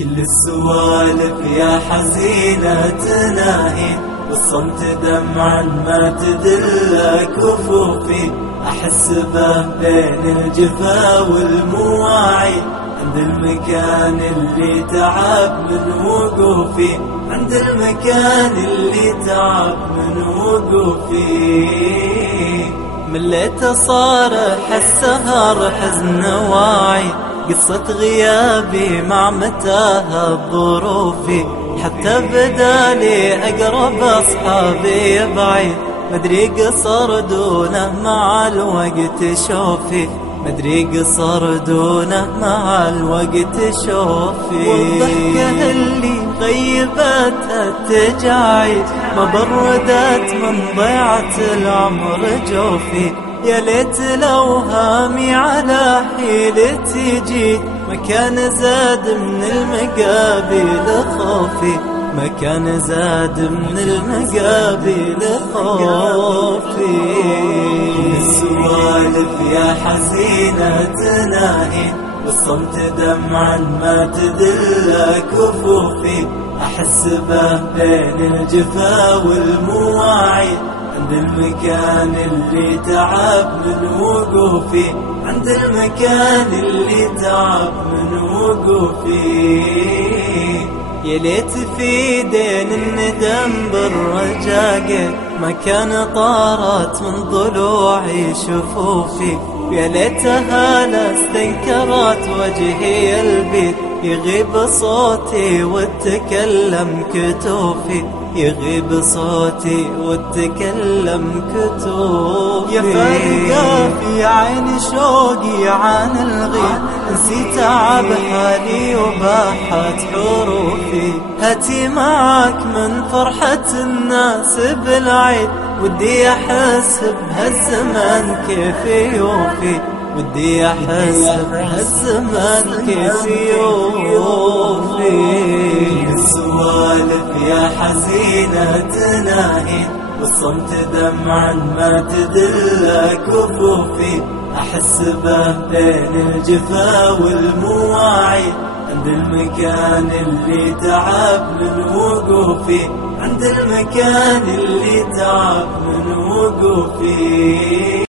كل السوالف يا حزينة تناهي، والصمت دمعا ما تدل كفوفي، أحس به بين الجفا والمواعيد، عند المكان اللي تعب من وقوفي، عند المكان اللي تعب من وقوفي. مليت صارح السهر حزن واعي، قصة غيابي مع متاهة ظروفي، حتى بدالي أقرب أصحابي بعيد، مدري قصر دونه مع الوقت شوفي، مدري قصر دونه مع الوقت شوفي. والضحكة اللي غيبتها التجاعيد، ما بردت من ضيعة العمر جوفي، يا ليت لو هامي على حيلتي جيت، ما كان زاد من المقابل خوفي، ما كان زاد من المقابل خوفي. السوالف يا حزينة تناهي، والصمت دمعا ما تدل كفوفي، أحس به بين الجفا والمواعيد، عند المكان اللي تعب من وقوفي، عند المكان اللي تعب من وقوفي. يا ليت في دين الندم بالرجاقة، ما كان طارت من ضلوعي شفوفي، يا ليتها لا استنكرت وجهي البيت، يغيب صوتي واتكلم كتوفي، يغيب صوتي واتكلم كتوفي. يا فارقة في عين شوقي عن الغيب، نسيت تعب حالي وباحت حروفي، هاتي معك من فرحة الناس بالعيد، ودي أحس بهالزمان كيف يوفي، ودي أحس بهالزمان كيف يوفي. السوالف يا حزينة تناهي، والصمت دمعا ما تدل كفوفي، أحس به بين الجفا والمواعيد، عند المكان اللي تعب من وقوفي، عند المكان اللي تعب من وقوفي.